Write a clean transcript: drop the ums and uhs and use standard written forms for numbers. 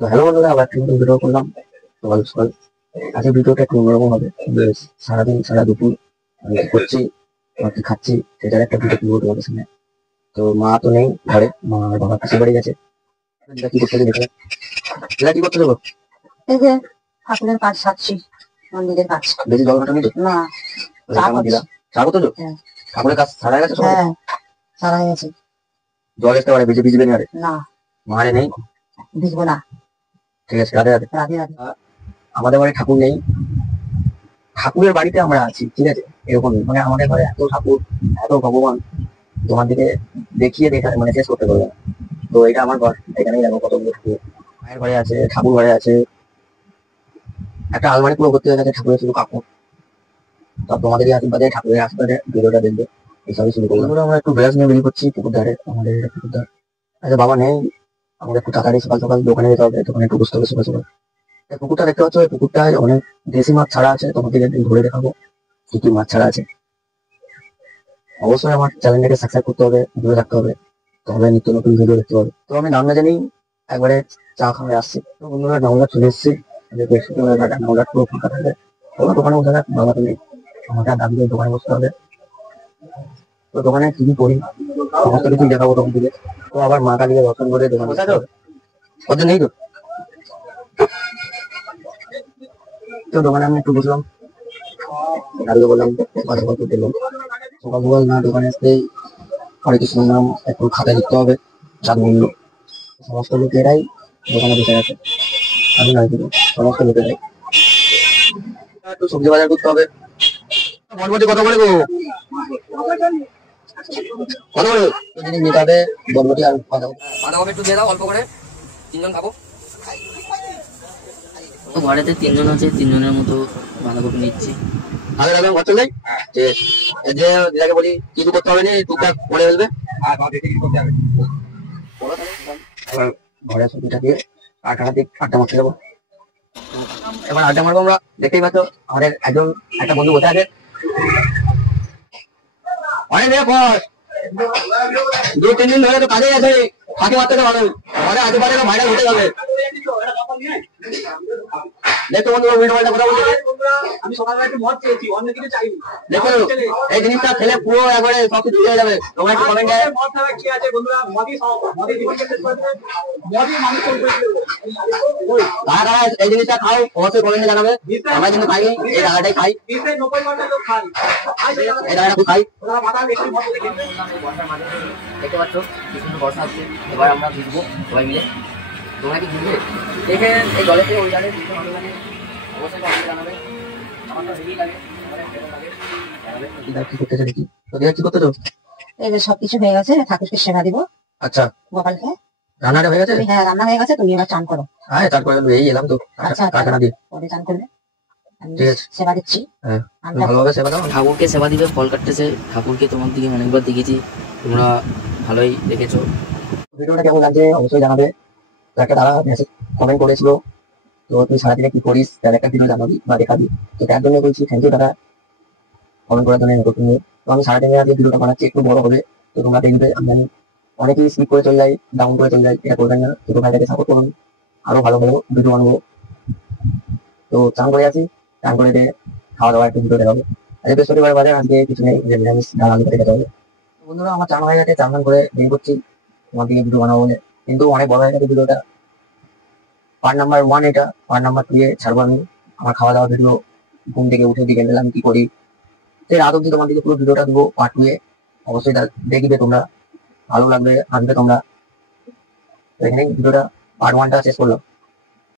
তো হ্যালো বন্ধুরা, আবার একটা নতুন ভিডিও করলাম সকাল সকাল। আজকে ভিডিওটা একটু অন্যরকম হবে। বেশ, সারাদিন সারা দুপুর আমি কি করছি বা কি খাচ্ছি সেটার একটা ভিডিও তুলবো তোমাদের সামনে। তো মা তো নেই ঘরে, মা আর বাবা কাছে বাড়ি গেছে। দিদা কি করতে দেখে, দিদা কি করতে দেবো? এই যে ঠাকুরের কাজ সারছি, মন্দিরের কাজ। বেশি জল ঘাটা নিয়ে না, চা আমার করছি। দিদা চা করতে তো হ্যাঁ, ঠাকুরের কাজ সারা গেছে সবাই। হ্যাঁ, সারা হয়ে গেছে। জল আসতে পারে, ভিজে ভিজবে না রে, না, মা রে নেই। ভিজবো না। ঠিক আছে, রাধে রাধে। রাধে রাধে। আমাদের বাড়ি ঠাকুর নেই, ঠাকুরের বাড়িতে আমরা আছি, ঠিক আছে। এরকমই মানে আমাদের ঘরে এত ঠাকুর, এত ভগবান, তোমার দিকে দেখিয়ে দেখা মানে শেষ করতে পারবে না। তো এটা আমার ঘর, এখানেই দেখো কতগুলো ঠাকুর। মায়ের ঘরে আছে, ঠাকুর ঘরে আছে, একটা আলমারি পুরো ভর্তি হয়ে গেছে ঠাকুরের শুধু কাপড়। তো তোমাদের এই আশীর্বাদে ঠাকুরের আশীর্বাদে ভিডিওটা দেখবে, এইসবই শুরু করলাম। আমরা একটু বেড়াস নিয়ে বেরিয়ে পড়ছি পুকুর ধারে, আমাদের এটা পুকুর ধার। আচ্ছা বাবা নেই, আমাদের একটু তাড়াতাড়ি সকাল সকাল দোকানে যেতে হবে, দোকানে একটু বসতে হবে সকাল সকাল। এই পুকুরটা দেখতে পাচ্ছ, এই পুকুরটায় অনেক দেশি মাছ ছাড়া আছে, তোমাদের একদিন ঘুরে দেখাবো কি কি মাছ ছাড়া আছে। অবশ্যই আমার চ্যানেলটাকে সাবস্ক্রাইব করতে হবে, দূরে থাকতে হবে, তবে নিত্য নতুন ভিডিও দেখতে পাবে। তো আমি নাম না জানি একবারে চা খাওয়ায় আসছি। তো বন্ধুরা নামটা চলে এসেছি, নামটা পুরো ফাঁকা থাকে। ওরা দোকানে বসে থাক, বাবা তুমি আমাকে আর দাদিদের দোকানে বসতে হবে। তো দোকানে কি কি করি সমস্ত কিছু দেখাবো তখন থেকে। তো আবার মা কালীকে দর্শন করে দোকানে বসতে হবে। কত নেই তো, তো দোকানে আমি একটু বসলাম, দাদিকে বললাম কথা বলতে দিলাম। সকাল সকাল না দোকানে আসতেই হরে কৃষ্ণ নাম একটু খাতায় লিখতে হবে, চাঁদ মূল্য। সমস্ত লোকেরাই দোকানে বসে আছে, আমি নয় কিন্তু সমস্ত লোকেরাই। একটু সবজি বাজার করতে হবে। বরবটি কত করে গো? কত করে জিনিস নিতে হবে? বরবটি আর বাঁধাকপি একটু দিয়ে দাও অল্প করে, তিনজন খাবো। তো ঘরেতে তিনজন আছে, তিনজনের মতো বাঁধাকপি নিচ্ছি। তাহলে রাখলাম ঘর চলে যাই। ঠিক আছে, এই যে দিদাকে বলি কিছু করতে হবে না, টুকটাক করে ফেলবে। এবার ঘরে সবজিটা দিয়ে আটা দিয়ে আটা মারতে যাবো। এবার আড্ডা মারবো আমরা, দেখতেই পাচ্ছ আমাদের একজন একটা বন্ধু বসে আছে। অনেক দিনের পর 2-3 দিন ধরে তো কাজে আছে, ফাঁকি মারতে ভালো ঘরে আশেপাশে ভাইরাল হতে যাবে। দেখো বন্ধুরা উল্টো পাল্টা কথা বলছে। আমি সকালবেলা একটু মদ চেয়েছি, অন্য কিছু চাইনি। দেখো এই জিনিসটা খেলে পুরো একবারে সবকিছু হয়ে যাবে। তোমরা একটু কমেন্টে মদ খাওয়া কি আছে বন্ধুরা, মদই সব, মদই জীবনকে শেষ করে দেবে, মদই মানুষকে উপরে ফেলবে। কারা কারা এই জিনিসটা খাও অবশ্যই কমেন্টে জানাবে। আমরা কিন্তু খাইনি, এই জায়গাটাই খাই, 90% লোক খায়। এই জায়গাটা খাই। ওরা মাথা বেশি মদ খেলে খেলবে। বর্ষার মাঝে দেখতে পাচ্ছ কি সুন্দর বর্ষা আসছে। এবার আমরা ভিজবো সবাই মিলে। তোমরা কি ভিজবে? দেখে এই জলেতে ওই জালে ভিজতে ভালো লাগে, অবশ্যই কমেন্টে জানাবে। আমার তো হেভি লাগে, অনেক ভালো লাগে। দিদা কি করতেছে দেখি, তো দিদা কি করতেছো? এই যে সবকিছু হয়ে গেছে, ঠাকুরকে সেবা দিব আচ্ছা, গোপালকে। রান্নাটা হয়ে গেছে? হ্যাঁ, রান্না হয়ে গেছে, তুমি এবার চান করো। হ্যাঁ তারপরে এই এলাম তো আচ্ছা, কারখানা দিয়ে। পরে চান করবে, আমি ঠিক আছে, সেবা দিচ্ছি। হ্যাঁ তুমি আমরা ভালোভাবে সেবা দাও। ঠাকুরকে সেবা দিবে, ফল কাটতেছে। ঠাকুরকে তোমার দিকে অনেকবার দেখেছি, তোমরা ভালোই দেখেছো। ভিডিওটা কেমন লাগছে অবশ্যই জানাবে। তো একটা দাদা মেসেজ কমেন্ট করেছিল, তো তুই সারাদিনে কি করিস তার একটা ভিডিও জানাবি বা দেখাবি। তো তার জন্য বলছি থ্যাংক ইউ দাদা কমেন্ট করার জন্য। তো আমি সারাদিনে আজকে ভিডিওটা বানাচ্ছি, একটু বড় হবে, তো তোমরা দেখবে। আমি জানি অনেকেই স্কিপ করে চলে যায়, ডাউন করে চলে যায়, এটা করবেন না, ছোট ভাইটাকে সাপোর্ট করুন, আরো ভালো ভালো ভিডিও বানাবো। তো চান করে আছি, চান করে দিয়ে খাওয়া দাওয়া একটু ভিডিও দেখাবো। আজকে বৃহস্পতিবার বাজে, আজকে কিছু নেই, যে নিরামিষ ডাল আলু করে খেতে হবে। তো বন্ধুরা আমার চান হয়ে গেছে, চান করে বেরিয়ে করছি তোমার দিকে ভিডিও বানাবো বলে, কিন্তু অনেক বড় হয়ে গেছে ভিডিওটা। পার্ট নাম্বার 1 এটা, পার্ট নাম্বার 2 এ ছাড়বো আমি আমার খাওয়া দাওয়া ভিডিও, ঘুম থেকে উঠে দিকে গেলাম কি করি, সেই রাত অব্দি তোমার দিকে পুরো ভিডিওটা দেবো পার্ট 2 এ। অবশ্যই দেখবে তোমরা, ভালো লাগবে, আসবে তোমরা। তো এখানে ভিডিওটা পার্ট 1টা শেষ করলাম।